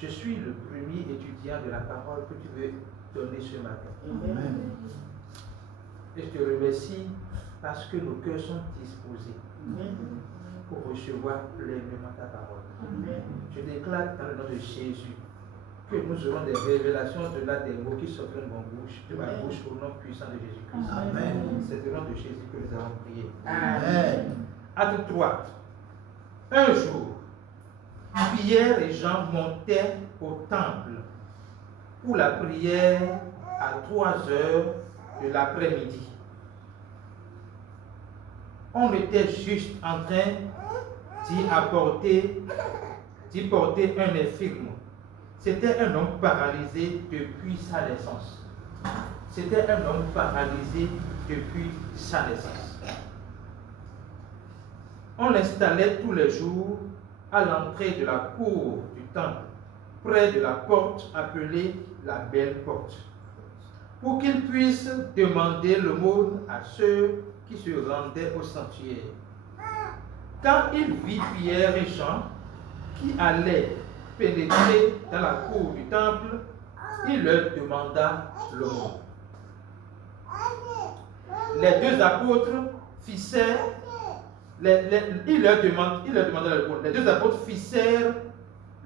Je suis le premier étudiant de la parole que tu veux donner ce matin. Amen. Et je te remercie parce que nos cœurs sont disposés pour recevoir pleinement ta parole. Je déclare dans le nom de Jésus que nous aurons des révélations de là des mots qui sortiront de ma bouche au nom puissant de Jésus-Christ. Amen. C'est au nom de Jésus que nous avons prié. Amen. Acte 3. Un jour, Pierre et Jean montaient au temple pour la prière à 3 heures de l'après-midi. On était juste en train d'y porter un infirme. C'était un homme paralysé depuis sa naissance. C'était un homme paralysé depuis sa naissance. On l'installait tous les jours à l'entrée de la cour du temple, près de la porte appelée la Belle Porte, pour qu'il puisse demander l'aumône à ceux qui se rendaient au sanctuaire. Quand il vit Pierre et Jean qui allaient pénétrer dans la cour du temple, il leur demanda l'aumône. Les deux apôtres fixèrent il leur demanda l'aumône. Les deux apôtres fixèrent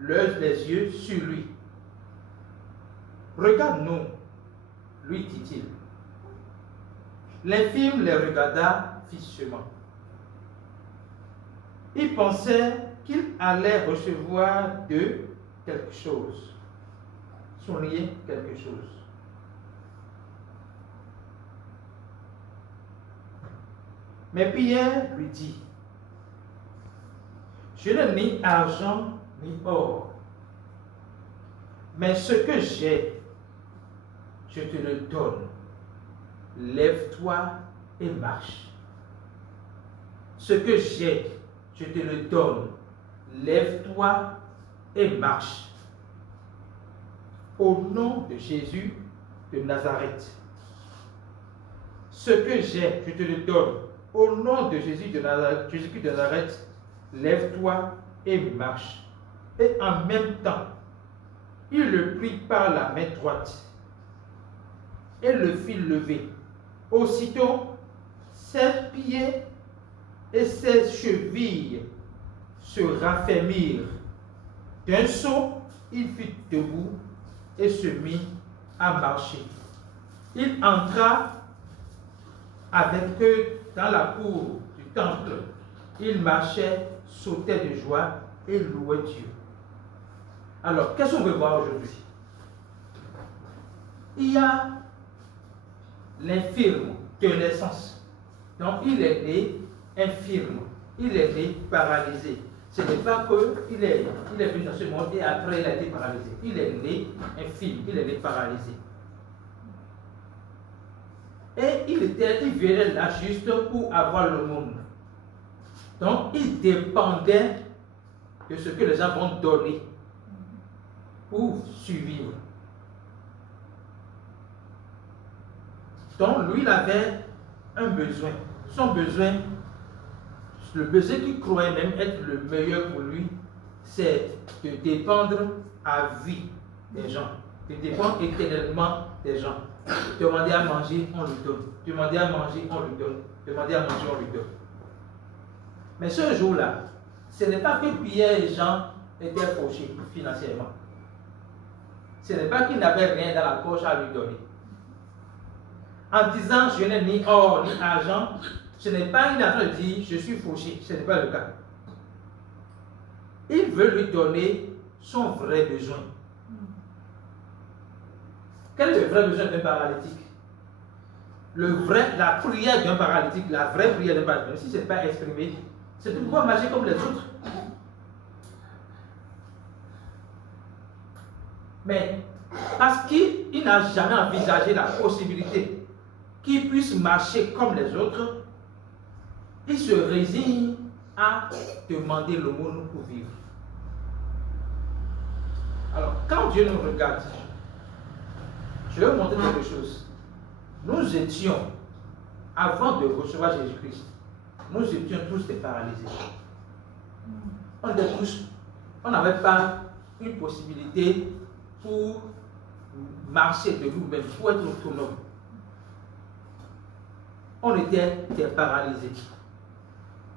les yeux sur lui. Regarde-nous, lui dit-il. L'infirme les regarda fixement. Il pensait qu'il allait recevoir d'eux quelque chose. Soigner quelque chose. Mais Pierre lui dit, je n'ai ni argent ni or, mais ce que j'ai, je te le donne. Lève-toi et marche. Ce que j'ai, je te le donne. Lève-toi et marche. Au nom de Jésus de Nazareth. Ce que j'ai, je te le donne. Au nom de Jésus de Nazareth, Jésus-Christ de Nazareth, lève-toi et marche. Et en même temps, il le prit par la main droite et le fit lever. Aussitôt, ses pieds et ses chevilles se raffermirent. D'un saut, il fut debout et se mit à marcher. Il entra avec eux dans la cour du temple. Il marchait, sautait de joie et louait Dieu. Alors, qu'est-ce qu'on veut voir aujourd'hui? Il y a l'infirme de naissance. Donc, il est né infirme. Il est né paralysé. Ce n'est pas qu'il est venu dans ce monde et après il a été paralysé. Il est né infirme. Il est né paralysé. Et il venait là juste pour avoir le monde. Donc, il dépendait de ce que les gens vont donner pour survivre. Donc, lui, il avait un besoin. Son besoin, le besoin qu'il croyait même être le meilleur pour lui, c'est de dépendre à vie des gens, de dépendre éternellement des gens. Demander à manger, on lui donne. Demander à manger, on lui donne. Demander à manger, on lui donne. Mais ce jour-là, ce n'est pas que Pierre et Jean étaient fauchés financièrement. Ce n'est pas qu'ils n'avaient rien dans la poche à lui donner. En disant je n'ai ni or ni argent, ce n'est pas qu'il est en train de dire je suis fauché. Ce n'est pas le cas. Il veut lui donner son vrai besoin. Quel est le vrai besoin d'un paralytique? La prière d'un paralytique, la vraie prière d'un paralytique, si ce n'est pas exprimé, c'est de pouvoir marcher comme les autres. Mais parce qu'il n'a jamais envisagé la possibilité qu'il puisse marcher comme les autres, il se résigne à demander l'aumône pour vivre. Alors, quand Dieu nous regarde, je vais vous montrer quelque chose. Nous étions, avant de recevoir Jésus-Christ, nous étions tous des paralysés. On était tous, on n'avait pas une possibilité pour marcher de nous-mêmes, pour être autonome. On était paralysés.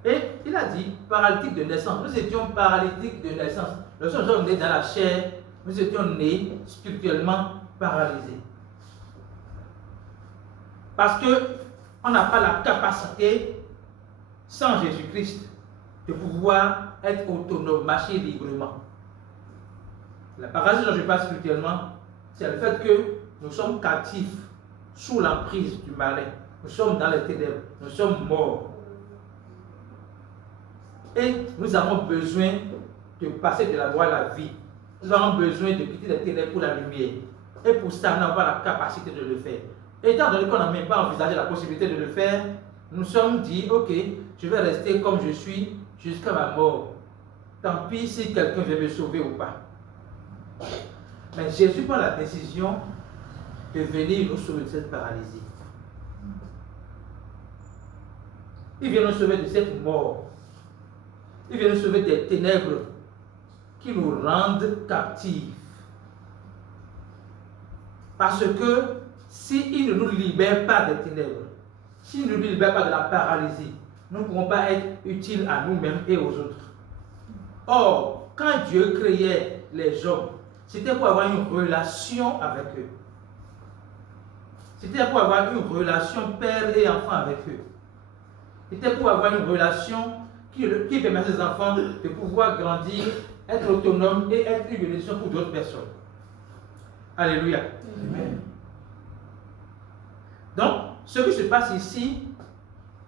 Et il a dit paralytique de naissance. Nous étions paralytiques de naissance. Nous sommes nés dans la chair, nous étions nés spirituellement paralysés. Parce qu'on n'a pas la capacité, sans Jésus-Christ, de pouvoir être autonome, marcher librement. La paralysie dont je parle spirituellement, c'est le fait que nous sommes captifs sous l'emprise du malin. Nous sommes dans les ténèbres, nous sommes morts. Et nous avons besoin de passer de la mort à la vie. Nous avons besoin de quitter les ténèbres pour la lumière. Et pour ça, nous avons la capacité de le faire. Étant donné qu'on n'a même pas envisagé la possibilité de le faire, nous nous sommes dit, ok, je vais rester comme je suis jusqu'à ma mort. Tant pis si quelqu'un vient me sauver ou pas. Mais Jésus prend la décision de venir nous sauver de cette paralysie. Il vient nous sauver de cette mort. Il vient nous sauver des ténèbres qui nous rendent captifs. Parce que s'il ne nous libère pas des ténèbres, s'il ne nous libère pas de la paralysie, nous ne pourrons pas être utiles à nous-mêmes et aux autres. Or, quand Dieu créait les hommes, c'était pour avoir une relation avec eux. C'était pour avoir une relation père et enfant avec eux. C'était pour avoir une relation qui permet à ces enfants de pouvoir grandir, être autonomes et être une bénédiction pour d'autres personnes. Alléluia. Amen. Donc, ce qui se passe ici,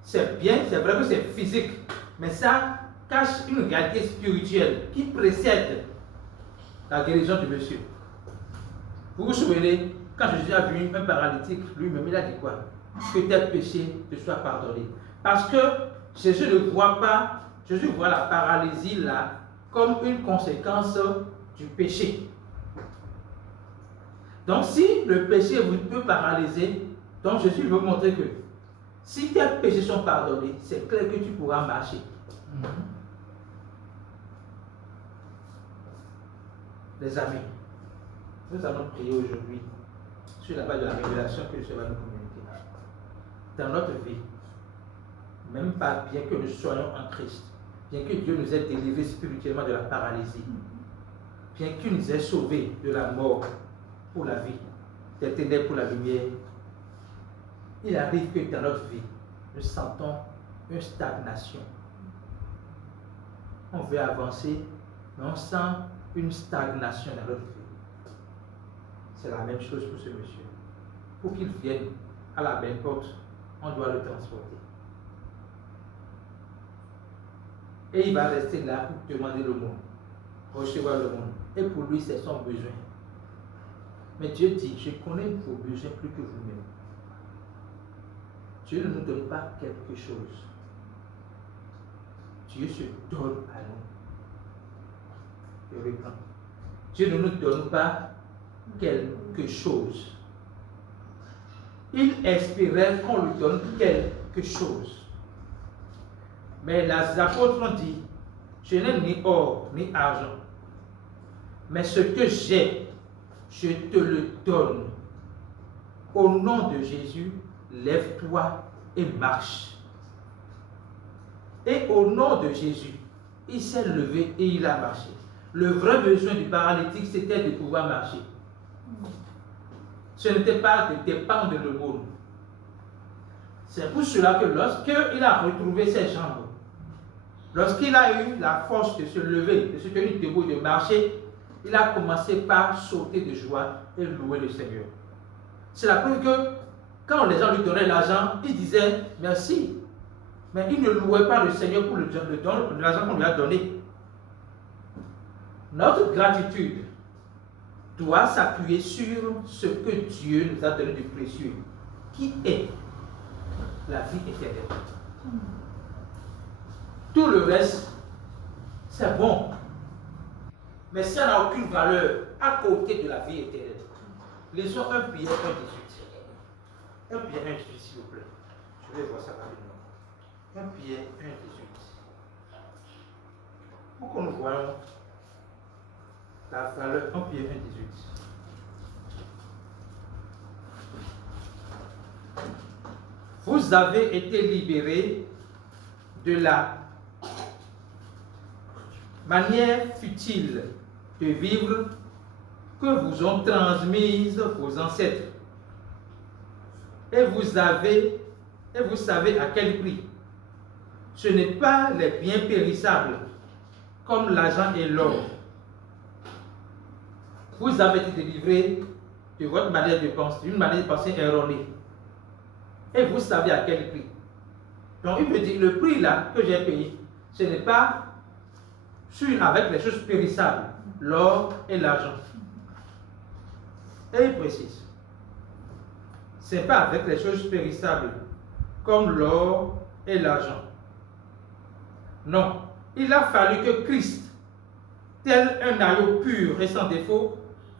c'est bien, c'est vrai que c'est physique, mais ça cache une réalité spirituelle qui précède la guérison du monsieur. Vous vous souvenez, quand Jésus a vu un paralytique, lui-même, il a dit quoi? Que tes péchés te soient pardonnés. Parce que Jésus ne voit pas, Jésus voit la paralysie là comme une conséquence du péché. Donc si le péché vous peut paralyser, donc Jésus veut montrer que si tes péchés sont pardonnés, c'est clair que tu pourras marcher. Les amis, nous allons prier aujourd'hui sur la base de la révélation que Dieu va nous communiquer. Dans notre vie, même pas bien que nous soyons en Christ, bien que Dieu nous ait délivrés spirituellement de la paralysie, bien qu'il nous ait sauvés de la mort pour la vie, des ténèbres pour la lumière, il arrive que dans notre vie, nous sentons une stagnation. On veut avancer, mais on sent une stagnation dans notre vie. C'est la même chose pour ce monsieur. Pour qu'il vienne à la belle porte, on doit le transporter. Et il va rester là pour demander le monde, recevoir le monde. Et pour lui, c'est son besoin. Mais Dieu dit, je connais vos besoins plus que vous-même. Dieu ne nous donne pas quelque chose. Dieu se donne à nous. Je reprends. Dieu ne nous donne pas quelque chose. Il espérait qu'on lui donne quelque chose. Mais les apôtres ont dit, je n'ai ni or ni argent, mais ce que j'ai, je te le donne. Au nom de Jésus, lève-toi et marche. Et au nom de Jésus, il s'est levé et il a marché. Le vrai besoin du paralytique, c'était de pouvoir marcher. Ce n'était pas de dépendre de l'aumône. C'est pour cela que lorsqu'il a retrouvé ses jambes, lorsqu'il a eu la force de se lever, de se tenir debout, de marcher, il a commencé par sauter de joie et louer le Seigneur. C'est la preuve que quand les gens lui donnaient l'argent, il disait merci. Mais il ne louait pas le Seigneur pour l'argent qu'on lui a donné. Notre gratitude doit s'appuyer sur ce que Dieu nous a donné de précieux, qui est la vie éternelle. Tout le reste, c'est bon. Mais ça n'a aucune valeur à côté de la vie éternelle. Lisons 1 Pierre 1,18. 1 Pierre 1,18, s'il vous plaît. Je vais voir ça rapidement. 1 Pierre 1,18. Pour que nous voyons la valeur en Pierre 1, 18. Vous avez été libérés de la manière futile de vivre que vous ont transmise vos ancêtres. Et vous savez à quel prix. Ce n'est pas les biens périssables comme l'argent et l'or. Vous avez été délivrés de votre manière de penser, d'une manière de penser erronée. Et vous savez à quel prix. Donc il me dit, le prix là que j'ai payé, ce n'est pas avec les choses périssables, l'or et l'argent. Et il précise, ce n'est pas avec les choses périssables, comme l'or et l'argent. Non, il a fallu que Christ, tel un agneau pur et sans défaut,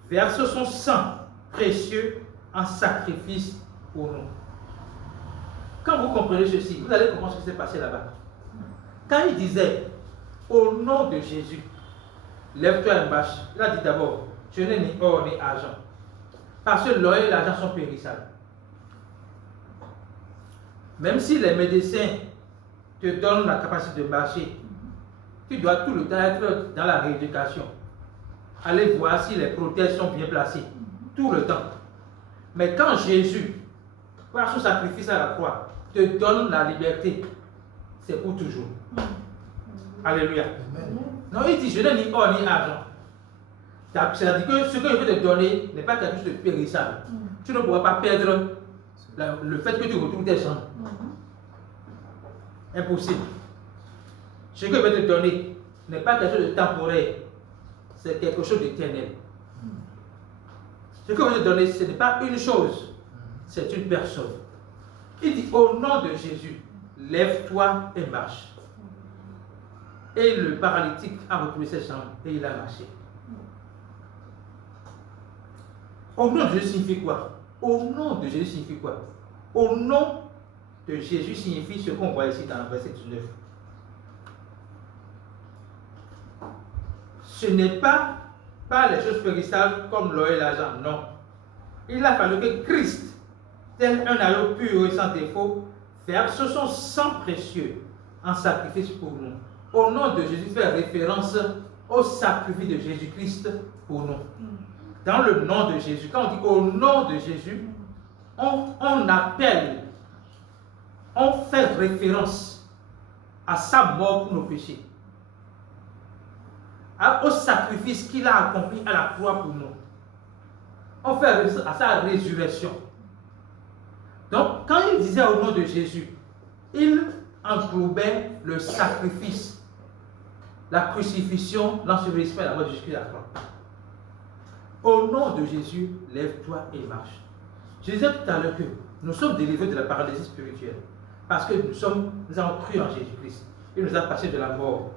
verse son sang précieux en sacrifice pour nous. Quand vous comprenez ceci, vous allez comprendre ce qui s'est passé là-bas. Quand il disait, au nom de Jésus, lève-toi et marche, il a dit d'abord, je n'ai ni or ni argent. Parce que l'or et l'argent sont périssables. Même si les médecins te donnent la capacité de marcher, tu dois tout le temps être dans la rééducation. Aller voir si les prothèses sont bien placées. Tout le temps. Mais quand Jésus, par son sacrifice à la croix, te donne la liberté, c'est pour toujours. Alléluia. Non, il dit, je n'ai ni or ni argent. C'est-à-dire que ce que je veux te donner n'est pas quelque chose de périssable. Tu ne pourras pas perdre le fait que tu retrouves tes jambes. Impossible. Ce que je veux te donner n'est pas quelque chose de temporaire. C'est quelque chose d'éternel. Ce que je veux te donner, ce n'est pas une chose, c'est une personne. Il dit, au nom de Jésus, lève-toi et marche. Et le paralytique a retrouvé ses jambes et il a marché. Au nom de Jésus signifie quoi? Au nom de Jésus signifie quoi? Au nom de Jésus signifie ce qu'on voit ici dans le verset 19. Ce n'est pas les choses périssables comme l'or et l'argent, non. Il a fallu que Christ, tel un agneau pur et sans défaut, verse son sang précieux en sacrifice pour nous. Au nom de Jésus, fait référence au sacrifice de Jésus-Christ pour nous. Dans le nom de Jésus, quand on dit au nom de Jésus, on appelle, on fait référence à sa mort pour nos péchés, au sacrifice qu'il a accompli à la croix pour nous. On fait référence à sa résurrection. Donc, quand il disait au nom de Jésus, il englobait le sacrifice, la crucifixion, l'ensevelissement et la mort de Jésus à la croix. Au nom de Jésus, lève-toi et marche. Je disais tout à l'heure que nous sommes délivrés de la paralysie spirituelle parce que nous avons cru en Jésus-Christ. Il nous a passé de la mort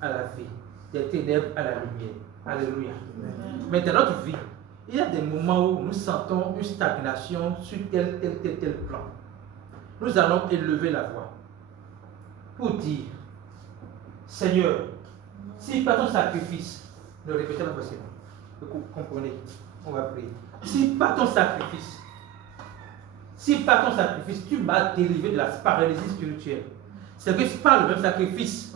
à la vie, des ténèbres à la lumière. Alléluia. Mais dans notre vie, il y a des moments où nous sentons une stagnation sur tel plan. Nous allons élever la voix pour dire, Seigneur, si par ton sacrifice, ne répétez pas possible. Vous comprenez, on va prier. Si par ton sacrifice, tu m'as délivré de la paralysie spirituelle, c'est que par le même sacrifice,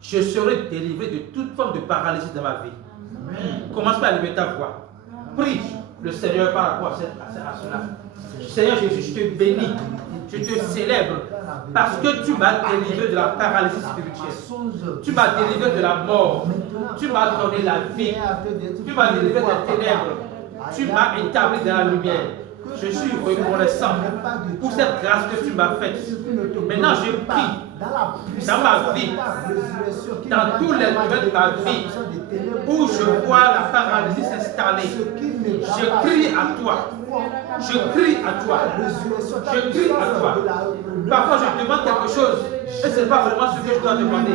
je serai délivré de toute forme de paralysie dans ma vie. Amen. Commence par lever ta voix. Prie le Seigneur par rapport à cela. Seigneur Jésus, je te bénis, je te célèbre parce que tu m'as délivré de la paralysie spirituelle. Tu m'as délivré de la mort. Tu m'as donné la vie. Tu m'as délivré des ténèbres. Tu m'as établi dans la lumière. Je suis reconnaissant pour cette grâce que tu m'as faite. Maintenant, je prie dans ma vie, dans tous les domaines de ma vie, où je vois la paralysie s'installer. Je crie à toi. Je crie à toi. Je crie à toi. Parfois, je demande quelque chose et ce n'est pas vraiment ce que je dois demander.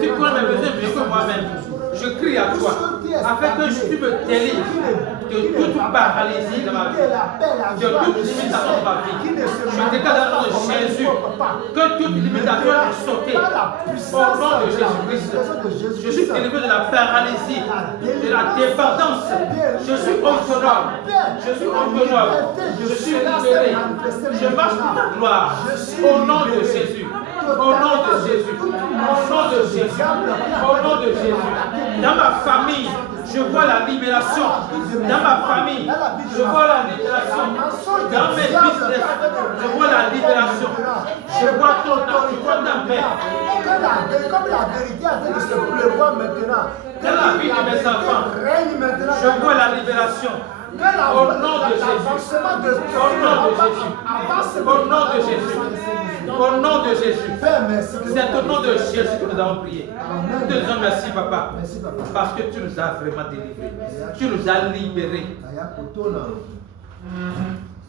Tu connais mes besoins mieux que moi-même. Je crie à toi. afin que tu me délivres de toute paralysie dans ma vie, de toute limitation dans ma vie. Je déclare dans le nom de Jésus que toute limitation est sautée au nom de Jésus-Christ. Je suis délivré de la paralysie, de la dépendance. Je suis autonome. Je suis autonome. Je suis libéré. Je marche pour ta gloire. Au nom de Jésus. Au nom de Jésus. Au nom de Jésus. Au nom de Jésus. Dans ma famille, je vois la libération. Dans ma famille, je vois la libération. Dans mes business, je vois la libération. Je vois ta paix. Comme la vérité a fait de se pleuvoir maintenant. Dans la vie de mes enfants, je vois la libération. Au nom de Jésus. Au nom de Jésus. Au nom de Jésus. Au nom de Jésus. C'est au nom de Jésus que nous avons prié. Nous te disons merci, Papa. Parce que tu nous as vraiment délivrés. Tu nous as libérés.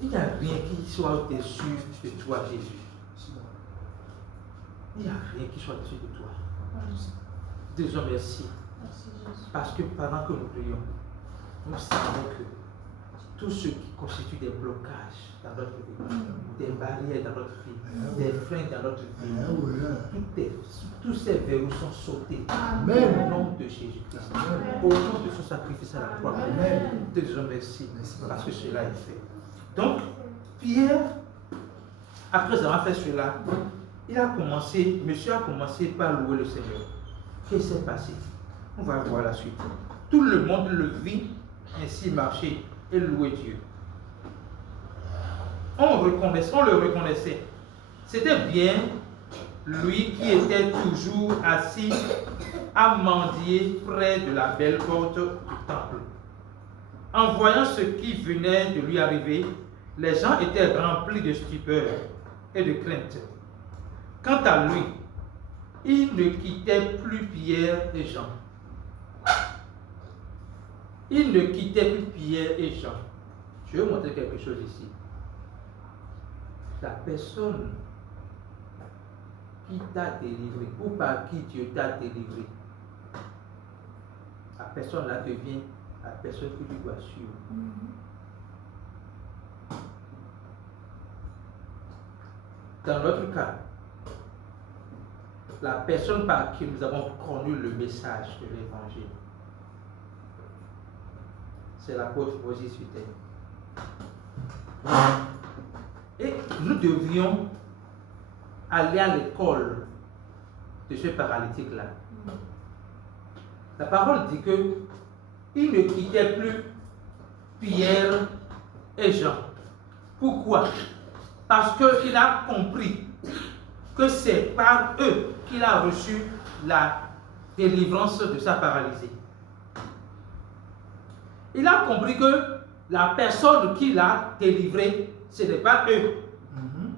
Il n'y a rien qui soit au-dessus de toi, Jésus. Il n'y a rien qui soit au-dessus de toi. Nous te disons merci. Parce que pendant que nous prions, nous savons que tout ce qui constitue des blocages dans notre vie, des barrières dans notre vie, des freins dans notre vie, tous ces verrous sont sautés au nom de Jésus-Christ, au nom de son sacrifice à la croix. Nous te disons merci parce que cela est fait. Donc, Pierre, après avoir fait cela, monsieur a commencé par louer le Seigneur. Qu'est-ce qui s'est passé? On va voir la suite. Tout le monde le vit ainsi marcher et louer Dieu. On le reconnaissait. C'était bien lui qui était toujours assis à mendier près de la belle porte du temple. En voyant ce qui venait de lui arriver, les gens étaient remplis de stupeur et de crainte. Quant à lui, il ne quittait plus Pierre et Jean. Il ne quittait plus Pierre et Jean. Je vais vous montrer quelque chose ici. La personne qui t'a délivré ou par qui Dieu t'a délivré, la personne là devient la personne que tu dois suivre. Dans notre cas, la personne par qui nous avons connu le message de l'évangile, c'est l'apôtre Moïse sur terre. Et nous devions aller à l'école de ce paralytique-là. La parole dit que il ne quittait plus Pierre et Jean. Pourquoi? Parce qu'il a compris que c'est par eux qu'il a reçu la délivrance de sa paralysie. Il a compris que la personne qui l'a délivré, ce n'est pas eux.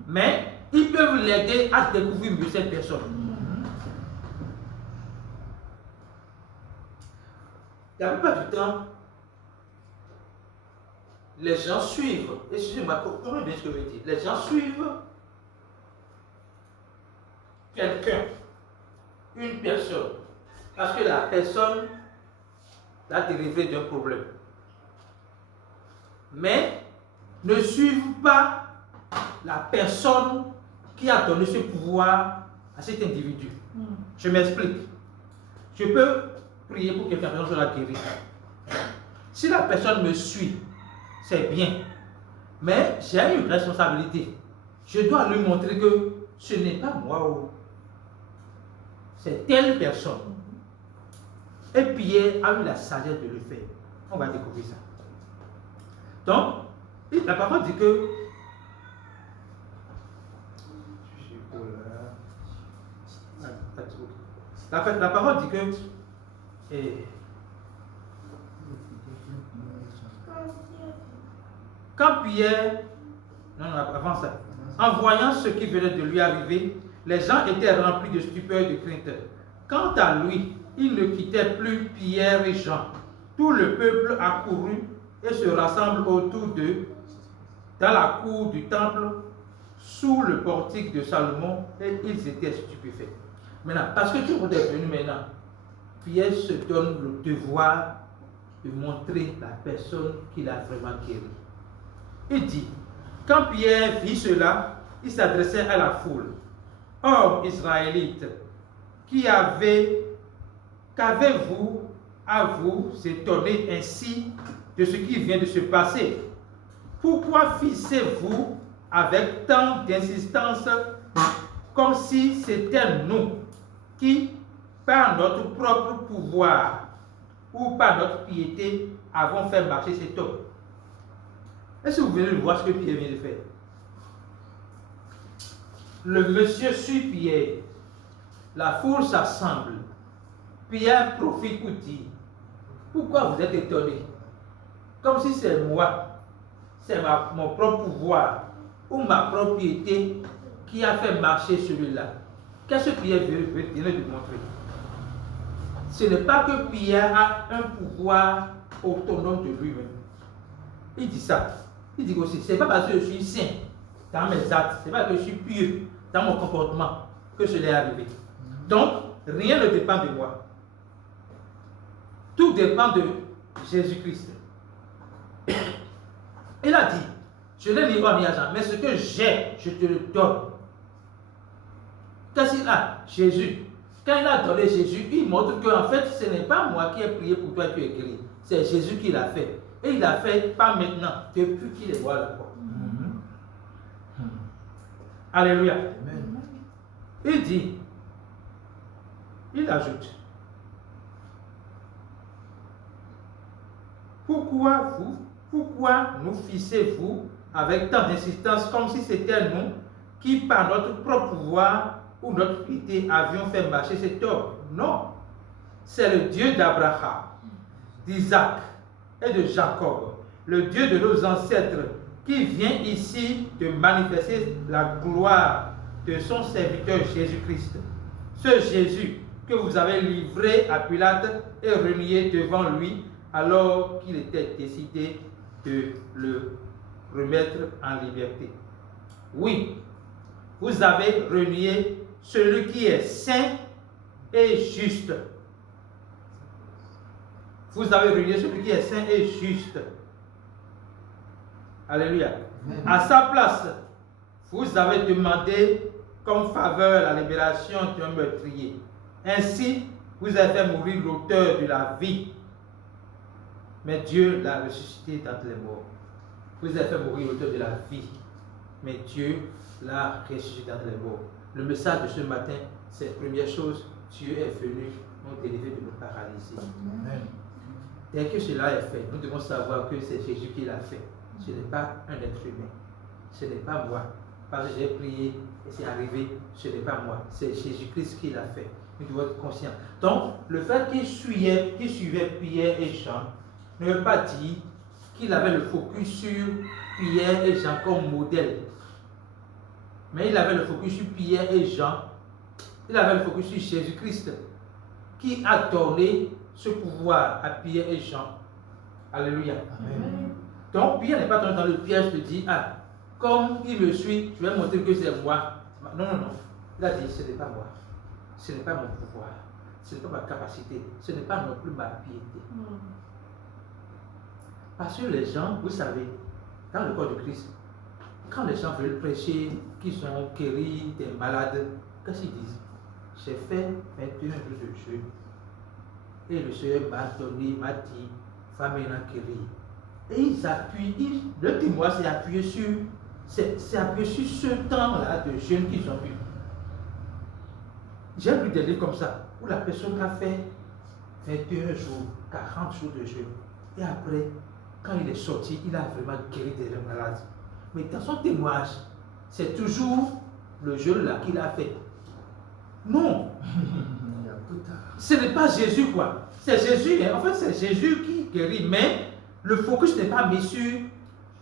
Mais ils peuvent l'aider à découvrir mieux cette personne. La plupart du temps, les gens suivent, excusez-moi, comment bien ce que je veux dire, les gens suivent quelqu'un, une personne, parce que la personne l'a délivré d'un problème. Mais ne suivent pas la personne qui a donné ce pouvoir à cet individu. Je m'explique. Je peux prier pour quelqu'un, je la guérir. Si la personne me suit, c'est bien. Mais j'ai une responsabilité. Je dois lui montrer que ce n'est pas moi, c'est telle personne. Et Pierre a eu la sagesse de le faire. On va découvrir ça. Donc, la parole dit que la parole dit que quand Pierre, avant ça, en voyant ce qui venait de lui arriver, les gens étaient remplis de stupeur et de crainte. Quant à lui, il ne quittait plus Pierre et Jean. Tout le peuple accourut et se rassemble autour d'eux dans la cour du temple sous le portique de Salomon et ils étaient stupéfaits. Maintenant, parce que tout le monde est venu maintenant, Pierre se donne le devoir de montrer la personne qu'il a vraiment guéri. Il dit, quand Pierre vit cela, il s'adressait à la foule. Hommes israélites, qu'avez-vous à vous étonner ainsi de ce qui vient de se passer? Pourquoi fixez-vous avec tant d'insistance comme si c'était nous qui, par notre propre pouvoir ou par notre piété, avons fait marcher cet homme? Est-ce que vous venez de voir ce que Pierre vient de faire? Le monsieur suit Pierre. La foule s'assemble. Pierre profite pour dire, pourquoi vous êtes étonné? Comme si c'est moi, c'est mon propre pouvoir ou ma propre piété qui a fait marcher celui-là. Qu'est-ce que Pierre veut de montrer? Ce n'est pas que Pierre a un pouvoir autonome de lui-même. Il dit ça. Il dit aussi, ce n'est pas parce que je suis saint dans mes actes, ce n'est pas parce que je suis pieux dans mon comportement que cela est arrivé. Donc, rien ne dépend de moi. Tout dépend de Jésus-Christ. Il a dit, je n'ai ni or ni argent, mais ce que j'ai, je te le donne. Qu'est-ce qu'il a? Jésus. Quand il a donné Jésus, il montre qu'en fait, ce n'est pas moi qui ai prié pour toi et tu es guéri. C'est Jésus qui l'a fait. Et il l'a fait pas maintenant, depuis qu'il est mort là-bas. Alléluia. Amen. Il dit, il ajoute, pourquoi nous fixez-vous avec tant d'insistance comme si c'était nous qui, par notre propre pouvoir ou notre piété, avions fait marcher cet homme? Non, c'est le Dieu d'Abraham, d'Isaac et de Jacob, le Dieu de nos ancêtres, qui vient ici de manifester la gloire de son serviteur Jésus-Christ. Ce Jésus que vous avez livré à Pilate et renié devant lui alors qu'il était décidé de le remettre en liberté. Oui, vous avez renié celui qui est saint et juste. Vous avez renié celui qui est saint et juste. Alléluia. Amen. À sa place, vous avez demandé comme faveur la libération d'un meurtrier. Ainsi, vous avez fait mourir l'auteur de la vie. Mais Dieu l'a ressuscité d'entre les morts. Vous avez fait mourir l'auteur de la vie. Mais Dieu l'a ressuscité d'entre les morts. Le message de ce matin, c'est la première chose, Dieu est venu nous délivrer de nos paralysies. Amen. Dès que cela est fait, nous devons savoir que c'est Jésus qui l'a fait. Ce n'est pas un être humain. Ce n'est pas moi. Parce que j'ai prié et c'est arrivé, ce n'est pas moi. C'est Jésus-Christ qui l'a fait. Nous devons être conscients. Donc, le fait qu'il suivait Pierre et Jean ne veut pas dire qu'il avait le focus sur Pierre et Jean comme modèle. Mais il avait le focus sur Pierre et Jean. Il avait le focus sur Jésus-Christ qui a donné ce pouvoir à Pierre et Jean. Alléluia. Amen. Donc, Pierre n'est pas tombé dans le piège de dire, ah, comme il me suit, je vais montrer que c'est moi. Non. Il a dit, ce n'est pas moi. Ce n'est pas mon pouvoir. Ce n'est pas ma capacité. Ce n'est pas non plus ma piété. Parce que les gens, vous savez, dans le corps de Christ, quand les gens veulent prêcher, qu'ils sont guéris, des malades, qu'est-ce qu'ils disent? J'ai fait 21 jours de jeûne. Et le Seigneur m'a dit, va maintenant guérir. Et ils appuient, le témoin s'est appuyé sur ce temps-là de jeûne qu'ils ont eu. J'ai lu des livres comme ça, où la personne a fait 21 jours, 40 jours de jeûne. Et après, quand il est sorti, il a vraiment guéri des malades. Mais dans son témoignage, c'est toujours le jeûne là qu'il a fait. Non. Ce n'est pas Jésus quoi. C'est Jésus, en fait c'est Jésus qui guérit, mais le focus n'est pas mis sur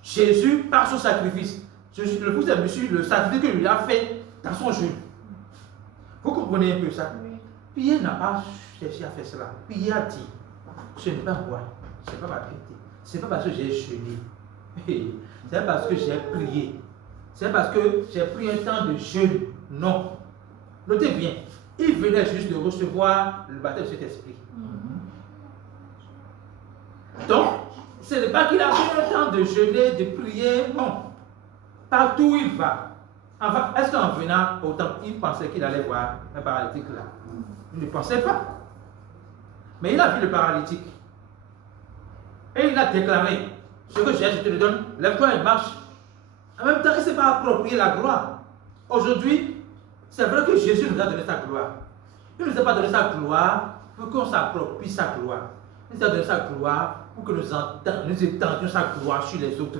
Jésus par son sacrifice. Le focus est mis sur le sacrifice que lui a fait dans son jeûne. Vous comprenez un peu ça? Pierre n'a pas cherché à faire cela. Pierre a dit, ce n'est pas moi, ce n'est pas ma piété. Ce n'est pas parce que j'ai jeûné. C'est parce que j'ai prié. C'est parce que j'ai pris un temps de jeûne. Non. Notez bien, il venait juste de recevoir le baptême de cet esprit. Donc, ce n'est pas qu'il a pris le temps de jeûner, de prier, non. Partout où il va. Enfin, est-ce qu'en venant au temple, il pensait qu'il allait voir un paralytique là? Il ne pensait pas. Mais il a vu le paralytique. Et il a déclaré, ce que j'ai, je te le donne, lève-toi et marche. En même temps, il ne s'est pas approprié la gloire. Aujourd'hui, c'est vrai que Jésus nous a donné sa gloire. Il ne nous a pas donné sa gloire pour qu'on s'approprie sa gloire. Il nous a donné sa gloire pour que nous étendions sa gloire sur les autres.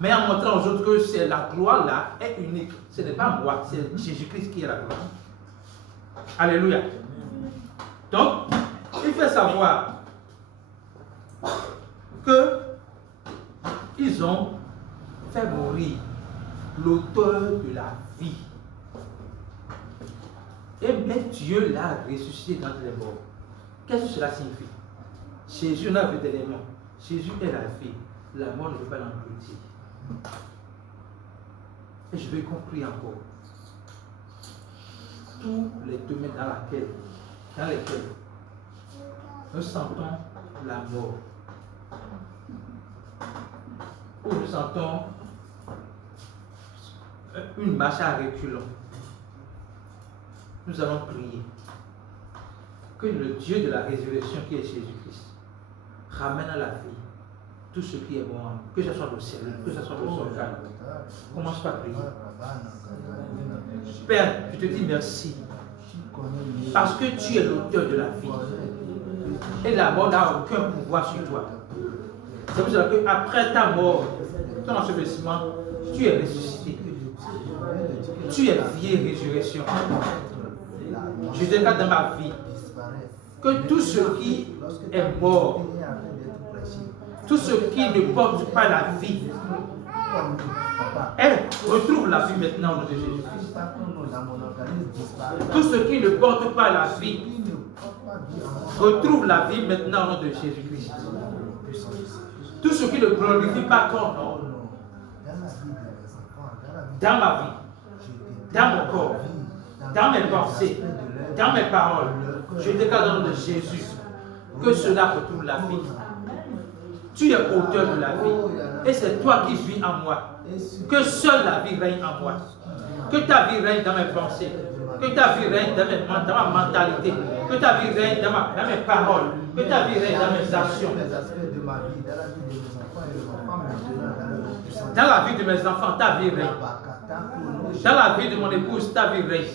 Mais en montrant aux autres que la gloire là est unique. Ce n'est pas moi, c'est Jésus-Christ qui est la gloire. Alléluia. Donc, il fait savoir que ils ont fait mourir l'auteur de la vie. Et mais Dieu l'a ressuscité dans les morts. Qu'est-ce que cela signifie? Jésus n'a pas d'élément. Jésus est la vie. La mort ne peut pas l'engloutir. Et je vais compris encore. Tous les domaines dans lesquels nous sentons la mort, où nous sentons une marche à reculons, nous allons prier que le Dieu de la résurrection qui est Jésus-Christ ramène à la vie tout ce qui est bon, que ce soit le ciel, que ce soit le organe. Commence par prier. Père, je te dis merci parce que tu es l'auteur de la vie et la mort n'a aucun pouvoir sur toi. C'est pour cela qu'après ta mort, ton ensevelissement, tu es ressuscité. Tu es vie et résurrection. Je déclare dans ma vie que tout ce qui est mort, tout ce qui ne porte pas la vie, elle retrouve la vie maintenant au nom de Jésus-Christ. Tout ce qui ne porte pas la vie, retrouve la vie maintenant au nom de Jésus-Christ. Tout ce qui ne glorifie pas ton nom, dans ma vie, dans mon corps, dans mes pensées, dans mes paroles, je déclare dans le nom de Jésus que cela retrouve la vie. Tu es auteur de la vie et c'est toi qui vis en moi. Que seule la vie règne en moi. Que ta vie règne dans mes pensées. Que ta vie règne dans ma mentalité. Que ta vie règne dans mes paroles. Que ta vie règne dans mes actions. Dans la vie de mes enfants, ta vie règne. Dans la vie de mon épouse, ta vie règne.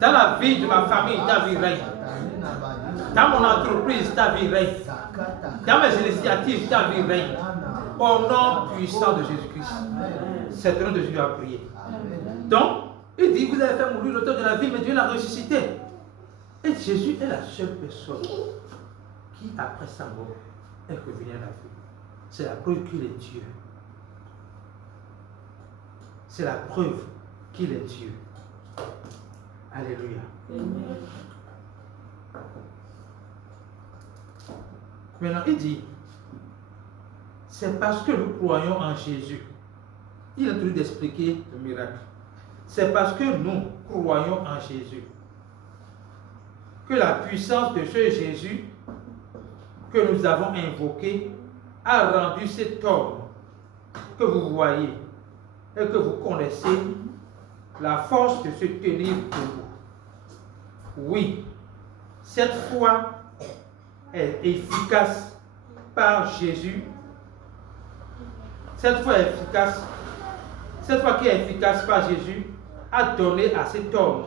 Dans la vie de ma famille, ta vie règne. Dans mon entreprise, ta vie règne. Dans mes initiatives, ta vie règne. Au nom puissant de Jésus-Christ. C'est le nom de Jésus à prier. Donc, il dit, vous avez fait mourir l'auteur de la vie, mais Dieu l'a ressuscité. Et Jésus est la seule personne qui, après sa mort, est revenue à la vie. C'est la preuve qu'il est Dieu. C'est la preuve qu'il est Dieu. Alléluia. Amen. Maintenant, il dit, c'est parce que nous croyons en Jésus. Il a voulu d'expliquer le miracle. C'est parce que nous croyons en Jésus que la puissance de ce Jésus que nous avons invoqué a rendu cet homme que vous voyez et que vous connaissez la force de se tenir debout. Oui, cette foi est efficace par Jésus. Cette foi qui est efficace par Jésus a donné à cet homme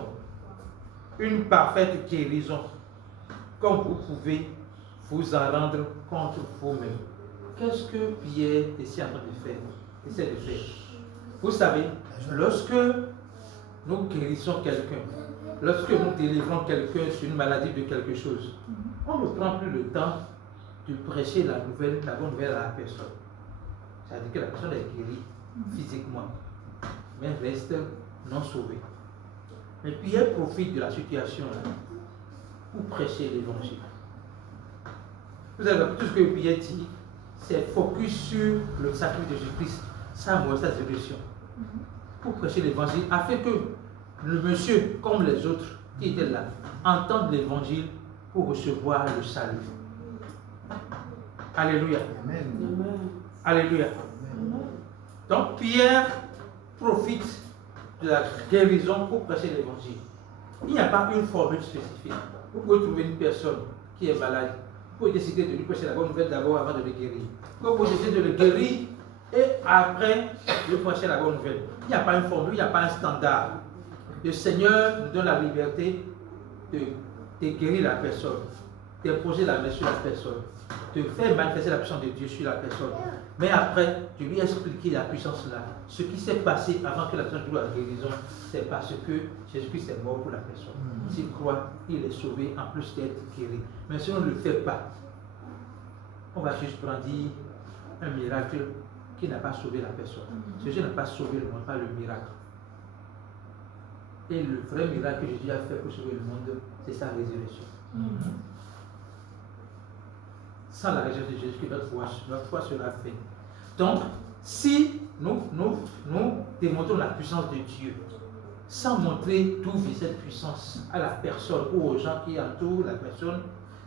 une parfaite guérison, comme vous pouvez vous en rendre compte vous-même. Qu'est-ce que Pierre essaie de faire? Vous savez, lorsque nous guérissons quelqu'un, lorsque nous délivrons quelqu'un sur une maladie de quelque chose, on ne prend plus le temps de prêcher la bonne nouvelle à la personne. C'est-à-dire que la personne est guérie physiquement, mais reste non sauvée. Mais Pierre profite de la situation là pour prêcher l'évangile. Vous savez, tout ce que Pierre dit, c'est focus sur le sacrifice de Jésus-Christ, sa mort, sa résurrection, pour prêcher l'évangile, afin que le monsieur, comme les autres qui étaient là, entendent l'évangile pour recevoir le salut. Alléluia. Amen. Alléluia. Amen. Donc Pierre profite de la guérison pour prêcher l'évangile. Il n'y a pas une formule spécifique. Vous pouvez trouver une personne qui est malade. Vous pouvez décider de lui prêcher la bonne nouvelle d'abord avant de le guérir. Vous pouvez décider de le guérir et après de lui prêcher la bonne nouvelle. Il n'y a pas une formule, il n'y a pas un standard. Le Seigneur nous donne la liberté de guérir la personne, de poser la main sur la personne, de faire manifester la puissance de Dieu sur la personne. Mais après, de lui expliquer la puissance là. Ce qui s'est passé avant que la personne trouve la guérison, c'est parce que Jésus-Christ est mort pour la personne. S'il croit, il est sauvé en plus d'être guéri. Mais si on ne le fait pas, on va juste prendre un miracle qui n'a pas sauvé la personne. Jésus n'a pas sauvé le monde par le miracle. Et le vrai miracle que Jésus a fait pour sauver le monde, c'est sa résurrection. Sans la résurrection de Jésus, notre foi sera faite. Donc, si nous démontrons la puissance de Dieu, sans montrer d'où vient cette puissance à la personne ou aux gens qui entourent la personne,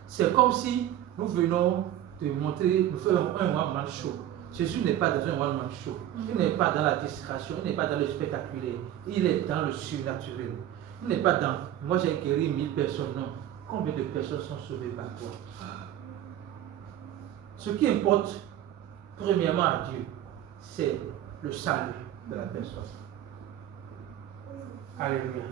c'est comme si nous venons de montrer, nous faisons un one-man show. Jésus n'est pas dans un one-man show. Il n'est pas dans la discrétion, il n'est pas dans le spectaculaire. Il est dans le surnaturel. Il n'est pas dans, moi j'ai guéri 1000 personnes, non. Combien de personnes sont sauvées par toi? Ce qui importe, premièrement à Dieu, c'est le salut de la personne. Alléluia.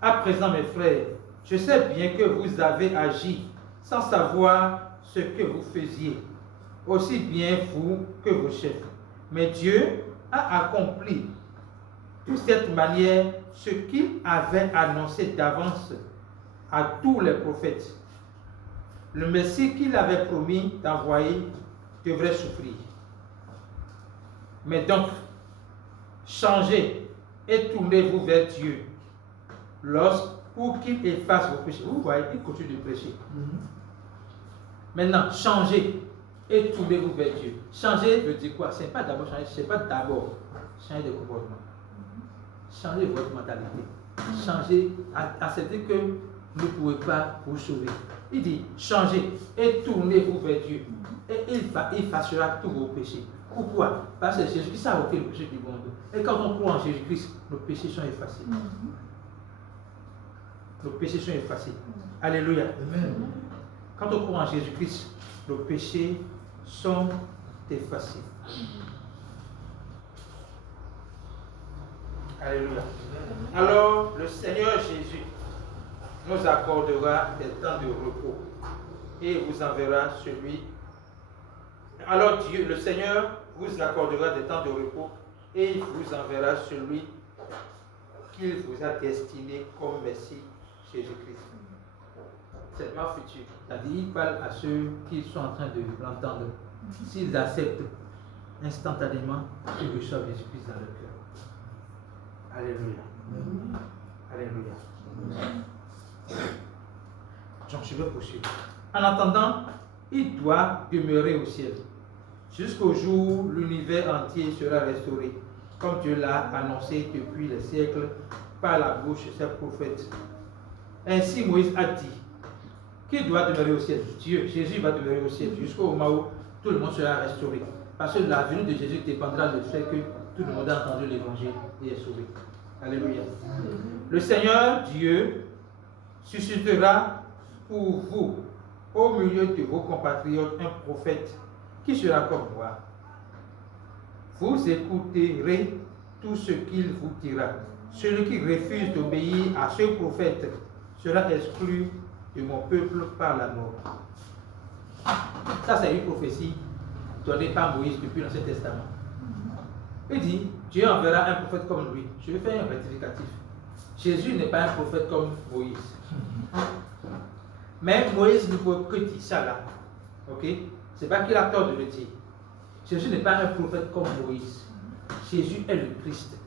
À présent, mes frères, je sais bien que vous avez agi sans savoir ce que vous faisiez, aussi bien vous que vos chefs. Mais Dieu a accompli de cette manière ce qu'il avait annoncé d'avance à tous les prophètes. Le Messie qu'il avait promis d'envoyer devrait souffrir. Mais donc, changez et tournez-vous vers Dieu pour qu'il efface vos péchés. Vous voyez, il continue de prêcher. Maintenant, changez et tournez-vous vers Dieu. Changer veut dire quoi? Ce n'est pas d'abord changer, c'est pas d'abord changer de comportement. Changez votre mentalité. Changez, acceptez que vous ne pouvez pas vous sauver. Il dit, changez et tournez-vous vers Dieu. Et il effacera tous vos péchés. Pourquoi? Parce que Jésus-Christ a ôté le péché du monde. Et quand on croit en Jésus-Christ, nos péchés sont effacés. Nos péchés sont effacés. Alléluia. Amen. Quand on croit en Jésus-Christ, nos péchés sont effacés. Alléluia. Alors, le Seigneur Jésus nous accordera des temps de repos et vous enverra celui. Alors Dieu, le Seigneur, vous accordera des temps de repos et il vous enverra celui qu'il vous a destiné comme Messie, Jésus-Christ. C'est ma future. C'est-à-dire, il parle à ceux qui sont en train de l'entendre. S'ils acceptent instantanément, ils reçoivent Jésus-Christ dans leur cœur. Alléluia. Alléluia. Donc, je vais poursuivre. En attendant, il doit demeurer au ciel, jusqu'au jour où l'univers entier sera restauré, comme Dieu l'a annoncé depuis les siècles par la bouche de ses prophètes. Ainsi, Moïse a dit qu'il doit demeurer au ciel. Dieu, Jésus va demeurer au ciel jusqu'au moment où tout le monde sera restauré. Parce que la venue de Jésus dépendra du fait que tout le monde a entendu l'évangile et est sauvé. Alléluia. Le Seigneur Dieu suscitera pour vous, au milieu de vos compatriotes, un prophète qui sera comme moi. Vous écouterez tout ce qu'il vous dira. Celui qui refuse d'obéir à ce prophète sera exclu de mon peuple par la mort. Ça, c'est une prophétie donnée par Moïse depuis l'Ancien Testament. Il dit, Dieu enverra un prophète comme lui. Je vais faire un rectificatif. Jésus n'est pas un prophète comme Moïse. Mais Moïse ne peut que dire ça là. Ok? C'est pas qu'il a tort de le dire. Jésus n'est pas un prophète comme Moïse. Jésus est le Christ.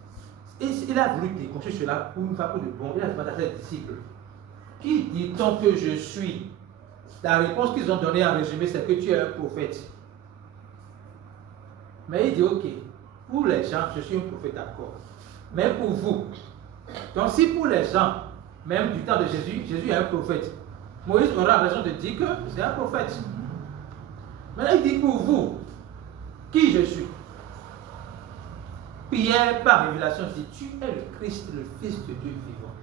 Et il a voulu déconstruire cela pour une fois pour de bon. Il a demandé à ses disciples, qui dit-on que je suis? La réponse qu'ils ont donnée en résumé, c'est que tu es un prophète. Mais il dit, ok, pour les gens, je suis un prophète, d'accord. Mais pour vous, donc si pour les gens, même du temps de Jésus, Jésus est un prophète, Moïse aura raison de dire que c'est un prophète. Maintenant, il dit pour vous, qui je suis? Pierre, par révélation, dit, tu es le Christ, le Fils de Dieu vivant.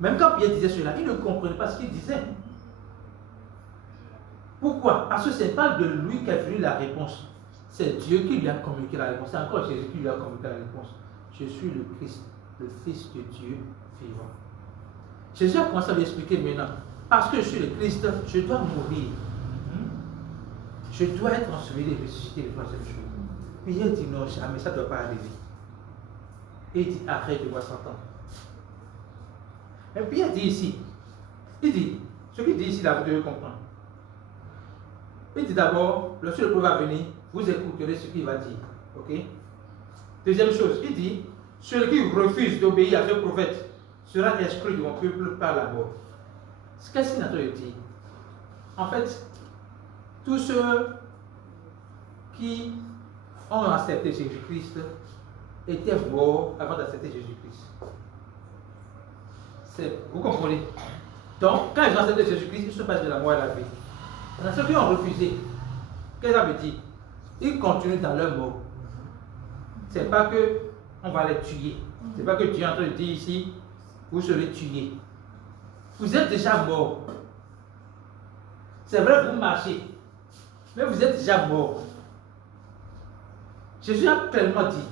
Même quand Pierre disait cela, il ne comprenait pas ce qu'il disait. Pourquoi? Parce que ce n'est pas de lui qu'est venue la réponse. C'est Dieu qui lui a communiqué la réponse. C'est encore Jésus qui lui a communiqué la réponse. Je suis le Christ, le Fils de Dieu vivant. Jésus a commencé à lui expliquer maintenant. Parce que je suis le Christ, je dois mourir. Je dois être enseveli et ressuscité le troisième jour. Pierre dit non, jamais, ça ne doit pas arriver. Et il dit arrête de voir Satan. Et Pierre dit ici, il dit, ce qu'il dit ici, là, vous devez comprendre. Il dit d'abord, lorsque le prophète va venir, vous écouterez ce qu'il va dire. Ok? Deuxième chose, il dit, celui qui refuse d'obéir à ce prophète sera exclu de mon peuple par la mort. Qu'est-ce qu'il a dit? En fait, tous ceux qui ont accepté Jésus-Christ étaient morts avant d'accepter Jésus-Christ. Vous comprenez? Donc, quand ils ont accepté Jésus-Christ, ils sont passés de la mort à la vie. Dans ceux qui ont refusé, qu'est-ce que ça veut dire? Ils continuent dans leur mort. Ce n'est pas que on va les tuer. Ce n'est pas que Dieu est en train de dire ici, vous serez tués. Vous êtes déjà morts. C'est vrai, vous marchez, mais vous êtes déjà morts. Jésus a clairement dit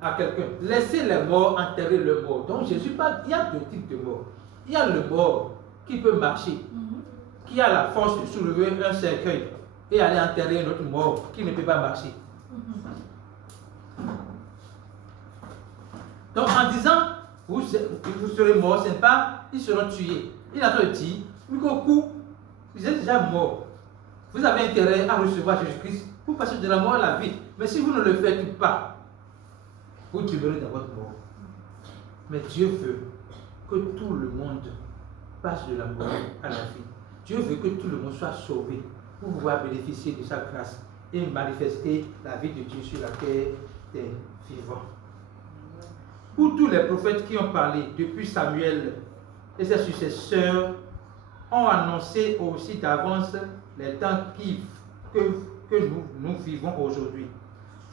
à quelqu'un, laissez les morts enterrer le mort. Donc Jésus parle, il y a deux types de morts. Il y a le mort qui peut marcher, qui a la force de soulever un cercueil et aller enterrer un autre mort qui ne peut pas marcher. Donc en disant, vous serez morts, ce n'est pas, ils seront tués. Il a dit, vous êtes déjà morts. Vous avez intérêt à recevoir Jésus-Christ pour passer de la mort à la vie. Mais si vous ne le faites pas, vous demeurez dans votre mort. Mais Dieu veut que tout le monde passe de la mort à la vie. Dieu veut que tout le monde soit sauvé pour pouvoir bénéficier de sa grâce et manifester la vie de Dieu sur la terre des vivants. Pour tous les prophètes qui ont parlé depuis Samuel et ses successeurs ont annoncé aussi d'avance les temps que nous vivons aujourd'hui.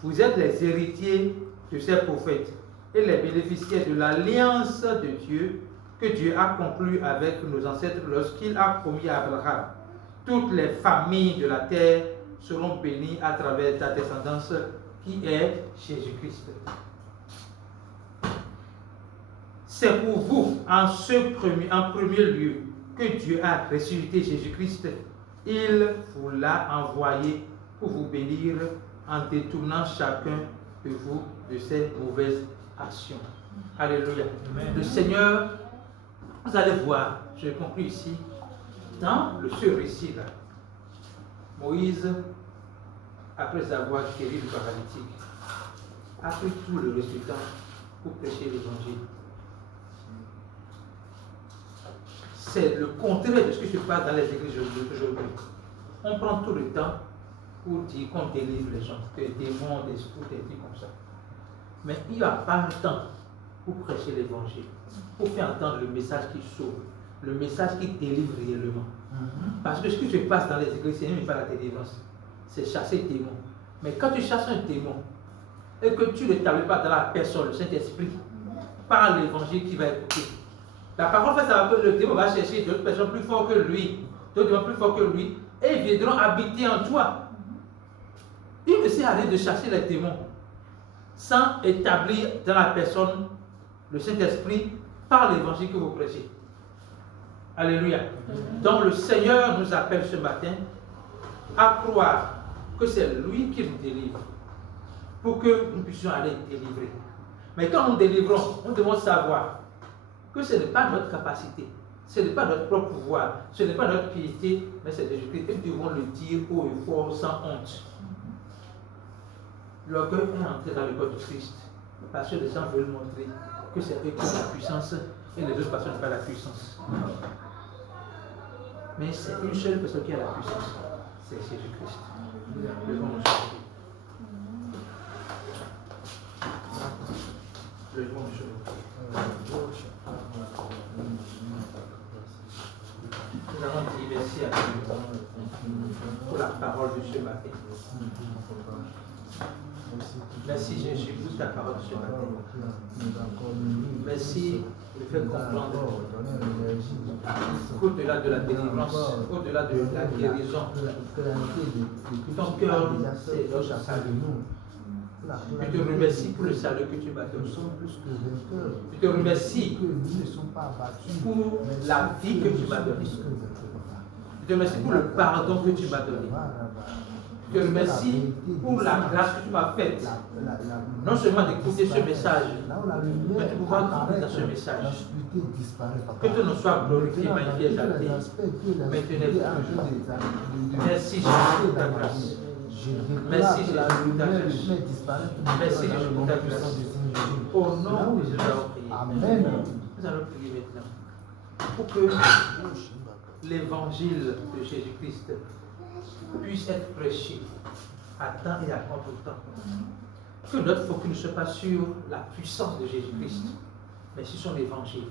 Vous êtes les héritiers de ces prophètes et les bénéficiaires de l'alliance de Dieu que Dieu a conclue avec nos ancêtres lorsqu'il a promis à Abraham. Toutes les familles de la terre seront bénies à travers ta descendance qui est Jésus-Christ. C'est pour vous, en premier lieu, que Dieu a ressuscité Jésus-Christ. Il vous l'a envoyé pour vous bénir en détournant chacun de vous de ses mauvaises actions. Alléluia. Amen. Le Seigneur, vous allez voir, je conclue ici, dans ce récit-là, Moïse, après avoir guéri le paralytique, a pris tout le reste du temps pour prêcher l'évangile. C'est le contraire de ce qui se passe dans les églises aujourd'hui. On prend tout le temps pour dire qu'on délivre les gens, des démons, des esprits, des trucs comme ça. Mais il n'y a pas le temps pour prêcher l'évangile, pour faire entendre le message qui sauve, le message qui délivre réellement. Parce que ce qui se passe dans les églises, c'est même pas la délivrance, c'est chasser le démon. Mais quand tu chasses un démon et que tu ne t'établis pas dans la personne, le Saint-Esprit, par l'évangile qui va écouter, la parole fait savoir que le démon va chercher d'autres personnes plus fortes que lui, d'autres démons plus forts que lui, et ils viendront habiter en toi. Il ne sert à rien de chasser les démons sans établir dans la personne le Saint-Esprit par l'évangile que vous prêchez. Alléluia. Donc le Seigneur nous appelle ce matin à croire que c'est lui qui nous délivre pour que nous puissions aller délivrer. Mais quand nous délivrons, nous devons savoir que ce n'est pas notre capacité, ce n'est pas notre propre pouvoir, ce n'est pas notre piété, mais c'est Jésus-Christ. Et nous devons le dire haut et fort, sans honte. L'orgueil est entré dans le corps de Christ, parce que les gens veulent montrer que c'est eux qui ont la puissance et les autres personnes n'ont pas la puissance. Mais c'est une seule personne qui a la puissance, c'est Jésus-Christ. Levons nos cheveux. Levons nos cheveux. allons dire merci à Dieu pour la parole de ce matin. Merci Jésus pour ta parole de ce matin. Merci de faire comprendre qu'au-delà de la délivrance, au-delà de la guérison, ton cœur, c'est notre salut. Je te remercie pour le salut que tu m'as donné. Je te remercie pour la vie que tu m'as donnée. Je te remercie pour le pardon que tu m'as donné. Je te remercie pour la grâce que tu m'as faite. Non seulement d'écouter ce message, mais de pouvoir grandir dans ce message. Que ton nom soit glorifié, magnifié, exalté. Maintenant, merci Jésus pour ta grâce. Merci Jésus pour ta grâce. Merci Jésus pour ta grâce. Au nom de Jésus, nous allons prier. Amen. Nous allons prier maintenant pour que l'évangile de Jésus-Christ puisse être prêché à temps et à contre-temps. Que notre focus ne soit pas sur la puissance de Jésus-Christ, mais sur son évangile.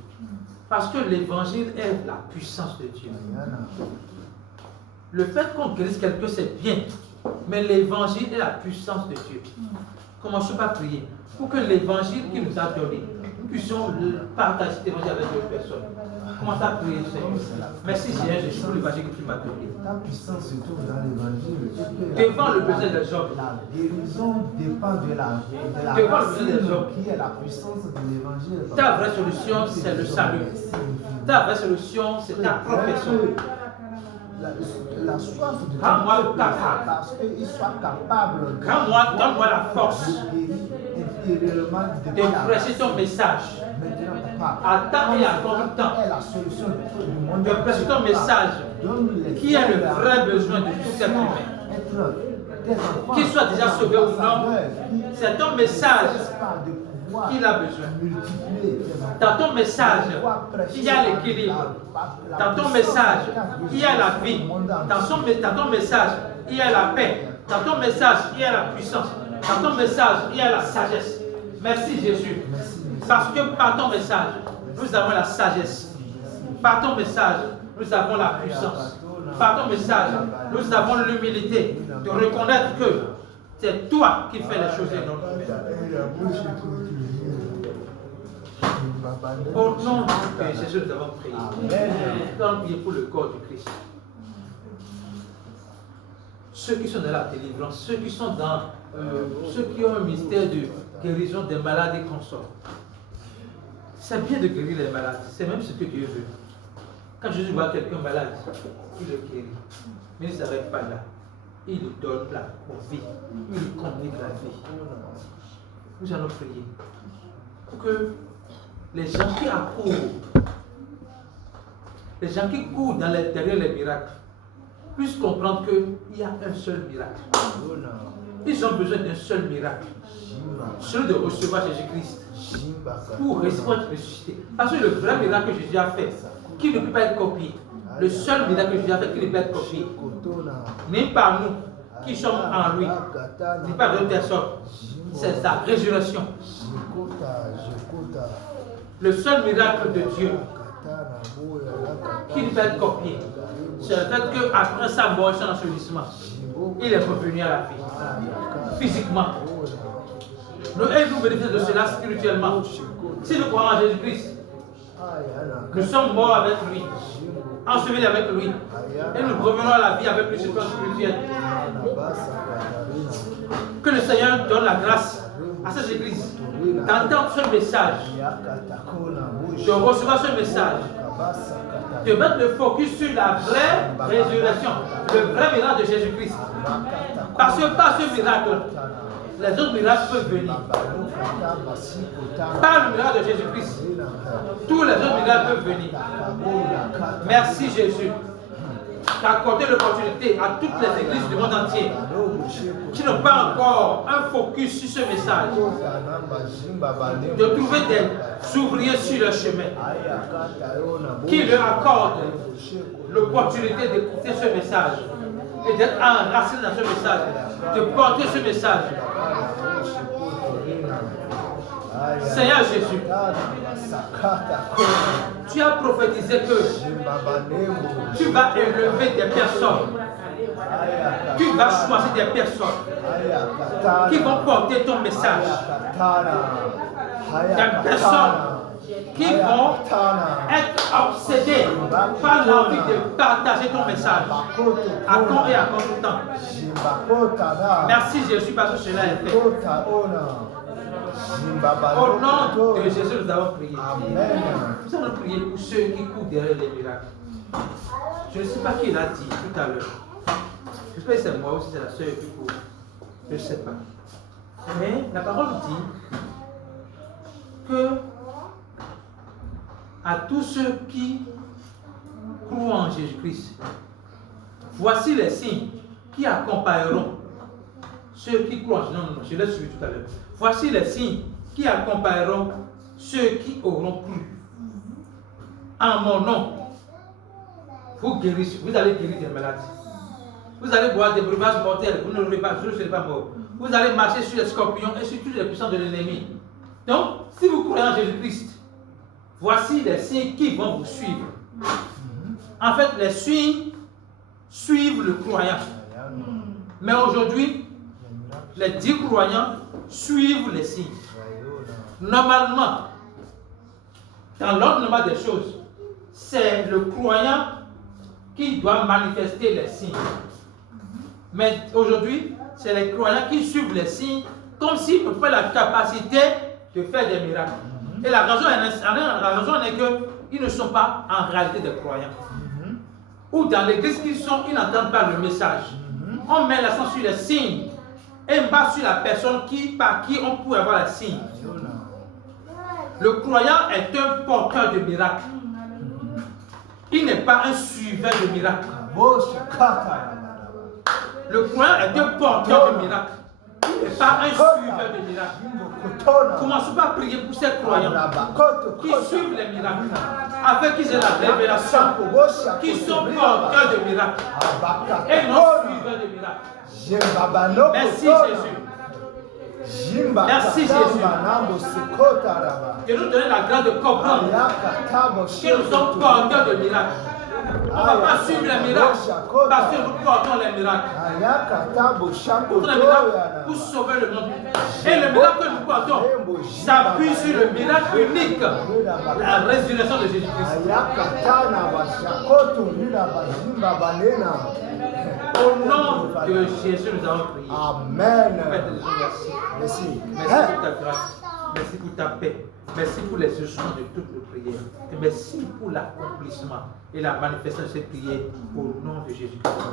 Parce que l'évangile est la puissance de Dieu. Le fait qu'on guérisse quelqu'un, c'est bien, mais l'évangile est la puissance de Dieu. Commençons par prier pour que l'évangile qu'il nous a donné, nous puissions partager cet évangile avec d'autres personnes. Commençons à prier, Seigneur. Merci Seigneur Jésus pour l'évangile que tu m'as donné. Ta puissance se trouve dans l'évangile. Devant le besoin des hommes. La guérison dépend de la Devant le besoin des hommes. Qui est la puissance de l'évangile. Ta vraie solution, c'est le salut. Ta vraie solution, c'est ta propre personne. La soif de Rends-moi capable. parce qu'il soit capable Donne-moi la force de prêcher ton message à temps et à contre-temps. La solution du monde. De prêcher ton message qui est le vrai besoin de tout être humain. Qu'il soit déjà sauvé ou non, c'est ton message qu'il a besoin. Dans ton message, il y a l'équilibre. Dans ton message, il y a la vie. Dans ton message, il y a la paix. Dans ton message, il y a la puissance. Dans ton message, il y a la sagesse. Merci Jésus. Parce que par ton message, nous avons la sagesse. Par ton message, nous avons la puissance. Par ton message, nous avons l'humilité de reconnaître que c'est toi qui fais les choses et non nous. Au nom de Jésus, nous avons prié. Nous allons prier pour le corps du Christ. Ceux qui sont dans la délivrance, ceux qui sont dans ceux qui ont un mystère de guérison des malades et consorts. C'est bien de guérir les malades, c'est même ce que Dieu veut. Quand Jésus voit quelqu'un malade, il le guérit. Mais il ne s'arrête pas là. Il lui donne la vie. Il lui communique la vie. Nous allons prier pour que les gens qui accourent, les gens qui courent derrière les miracles, puissent comprendre qu'il y a un seul miracle. Ils ont besoin d'un seul miracle. Celui de recevoir Jésus-Christ pour recevoir et ressusciter. Parce que le vrai miracle que Jésus a fait, qui ne peut pas être copié, le seul miracle que Jésus a fait, qui ne peut pas être copié, ni par nous qui sommes en lui, ni par d'autres personnes, c'est sa résurrection. Le seul miracle de Dieu qui ne peut être copié, c'est le fait qu'après sa mort, son ensevelissement, il est revenu à la vie, physiquement. Nous bénéficions de cela spirituellement. Si nous croyons en Jésus-Christ, nous sommes morts avec lui, ensevelis avec lui, et nous revenons à la vie avec lui sur le plan spirituel. Que le Seigneur donne la grâce à cette église d'entendre ce message, de recevoir ce message, de mettre le focus sur la vraie résurrection, le vrai miracle de Jésus-Christ. Parce que par ce miracle, les autres miracles peuvent venir. Par le miracle de Jésus-Christ, tous les autres miracles peuvent venir. Merci Jésus d'accorder l'opportunité à toutes les églises du monde entier qui n'ont pas encore un focus sur ce message, de trouver des ouvriers sur leur chemin qui leur accordent l'opportunité d'écouter ce message et d'être enracinés dans ce message, de porter ce message. Seigneur Jésus, Tu as prophétisé que tu vas élever des personnes. Tu vas choisir des personnes qui vont porter ton message. Des personnes qui vont être obsédées par l'envie de partager ton message à quand et à quand tout temps. Merci Jésus parce que cela est fait. Au nom de Jésus, nous avons prié. Nous allons prier pour ceux qui courent derrière les miracles. Je ne sais pas qui l'a dit tout à l'heure. Je sais pas si c'est moi ou si c'est la sœur qui court. Je ne sais pas. Mais la parole dit que à tous ceux qui croient en Jésus-Christ, voici les signes qui accompagneront ceux qui croient. Non, je l'ai suivi tout à l'heure. Voici les signes qui accompagneront ceux qui auront cru. En mon nom, vous guérissez, vous allez guérir des maladies. Vous allez boire des breuvages mortels, vous ne serez pas mort. Vous allez marcher sur les scorpions et sur toutes les puissances de l'ennemi. Donc, si vous croyez en Jésus-Christ, voici les signes qui vont vous suivre. En fait, les signes suivent le croyant. Mais aujourd'hui, les 10 croyants suivent les signes. Normalement, dans l'ordre normal des choses, c'est le croyant qui doit manifester les signes. Mais aujourd'hui, c'est les croyants qui suivent les signes comme s'ils n'ont pas la capacité de faire des miracles. Et la raison est qu'ils ne sont pas en réalité des croyants. Ou dans l'église qu'ils sont, ils n'entendent pas le message. On met l'accent sur les signes et pas sur la personne par qui on peut avoir les signes. Le croyant est un porteur de miracles. Il n'est pas un suiveur de miracles. Le croyant est un porteur de miracles. Il n'est pas un suiveur de miracles. Commençons par prier pour ces croyants qui suivent les miracles, afin qu'ils aient la révélation, qui sont porteurs de miracles et non suiveurs de miracles. Merci Jésus. Merci Jésus. Que nous donne la grâce de comprendre que nous sommes porteurs de miracles. On ne va pas suivre les miracles parce que nous portons les miracles. Pour sauver le monde. Et le miracle que nous portons s'appuie sur le miracle unique, la résurrection de Jésus-Christ. Au nom de Jésus, nous avons prié. Amen. Merci. Merci pour ta grâce. Merci pour ta paix. Merci pour les instructions de toutes les prières. Et merci pour l'accomplissement et la manifestation de ces prières au nom de Jésus-Christ.